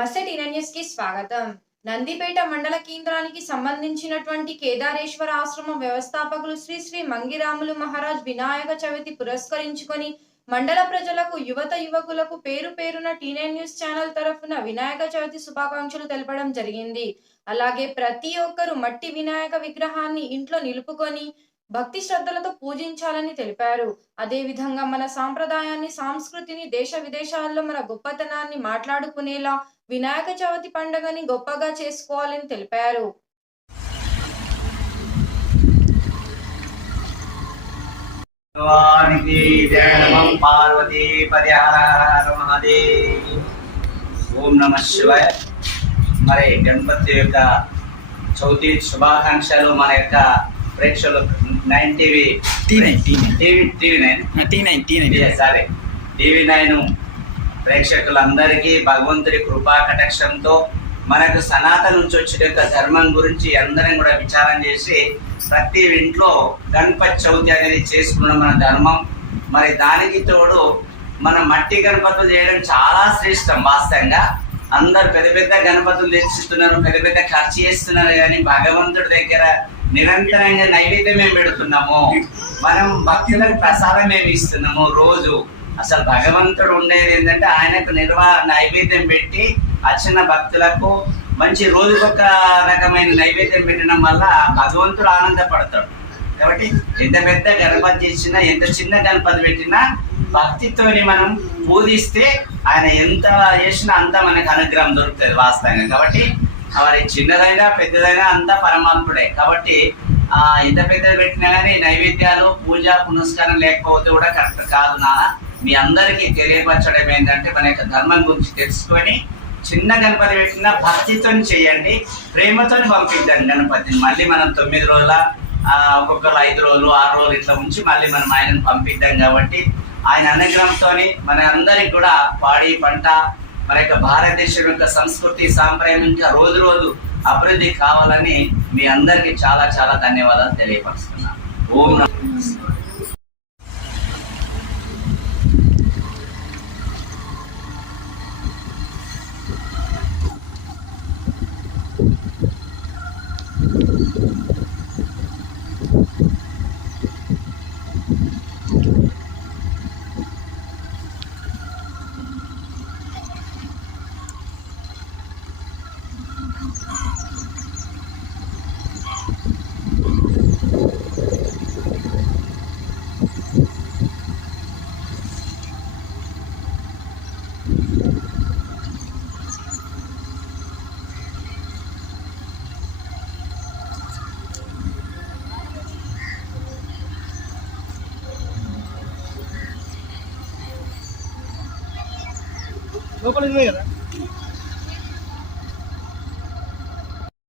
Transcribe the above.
నమస్తే TN news కి స్వాగతం. నందిపేట మండల కేంద్రానికి సంబంధించినటువంటి కేదారేశ్వర ఆశ్రమం వ్యవస్థాపకులు శ్రీ శ్రీ మంగిరాములు మహారాజ్ వినాయక చవితి పురస్కరించుకొని మండల ప్రజలకు యువకులకు పేరు పేరున టీఎన్ న్యూస్ ఛానల్ తరఫున వినాయక చవితి శుభాకాంక్షలు తెలపడం జరిగింది. అలాగే ప్రతి ఒక్కరూ మట్టి వినాయక విగ్రహాన్ని ఇంట్లో నిలుపుకొని భక్తి శ్రద్ధలతో పూజించాలని తెలిపారు. అదే విధంగా మన సాంప్రదాయాన్ని, సంస్కృతిని దేశ విదేశాల్లో మన గొప్పతనాన్ని మాట్లాడుకునేలా వినాయక చవితి పండుగని గొప్పగా చేసుకోవాలని తెలిపారు. ఓం నమః శివాయ. మరి గణపతి యొక్క చవితి శుభాకాంక్షలు మన యొక్క ప్రేక్షకులు టీవీ9 ప్రేక్షకులందరికీ భగవంతుడి కృపా కటాక్షంతో మనకు సనాతన నుంచి వచ్చిన యొక్క ధర్మం గురించి అందరం కూడా విచారం చేసి ప్రతి ఇంట్లో గణపతి చవితి అనేది చేసుకున్న మన ధర్మం. మరి దానికి తోడు మన మట్టి గణపతులు చేయడం చాలా శ్రేష్టం. వాస్తవంగా అందరు పెద్ద పెద్ద గణపతులు తెచ్చిస్తున్నారు, పెద్ద పెద్ద ఖర్చు చేస్తున్నారు, కానీ భగవంతుడి దగ్గర నిరంతరంగా నైవేద్యం మేము పెడుతున్నాము, మనం భక్తులకు ప్రసాదం మేము ఇస్తున్నాము రోజు. అసలు భగవంతుడు ఉండేది ఏంటంటే ఆయనకు నైవేద్యం పెట్టి వచ్చిన భక్తులకు మంచి రోజుకొక రకమైన నైవేద్యం పెట్టడం వల్ల భగవంతుడు ఆనందపడతాడు. కాబట్టి ఎంత పెద్ద గణపతి చేసినా, ఎంత చిన్న గణపతి పెట్టినా భక్తితోని మనం పూజిస్తే ఆయన ఎంత చేసినా అంతా మనకు అనుగ్రహం దొరుకుతుంది వాస్తవంగా. కాబట్టి మరి చిన్నదైనా పెద్దదైనా అంతా పరమాత్ముడే. కాబట్టి ఎంత పెద్దది పెట్టినా కానీ నైవేద్యాలు, పూజ పునస్కారం లేకపోతే కూడా కరెక్ట్ కాదు. మీ అందరికీ తెలియపరచడం ఏంటంటే మన యొక్క ధర్మం గురించి తెలుసుకొని చిన్న గణపతి పెట్టినా భక్తితో చేయండి, ప్రేమతో పంపించండి గణపతిని. మళ్ళీ మనం 9 రోజుల ఒక్కొక్కరు 5 రోజులు 6 రోజులు ఇట్లా ఉంచి మళ్ళీ మనం ఆయనను పంపిద్దాం. కాబట్టి ఆయన అనుగ్రహంతో మన అందరికి కూడా పాడి పంట మన యొక్క భారతదేశం యొక్క సంస్కృతి సాంప్రదాయం ఇంకా రోజు రోజు అభివృద్ధి కావాలని మీ అందరికీ చాలా చాలా ధన్యవాదాలు తెలియపరుస్తున్నాను. ఓం నమః శివాయ. లోపలికి పోయి కదా.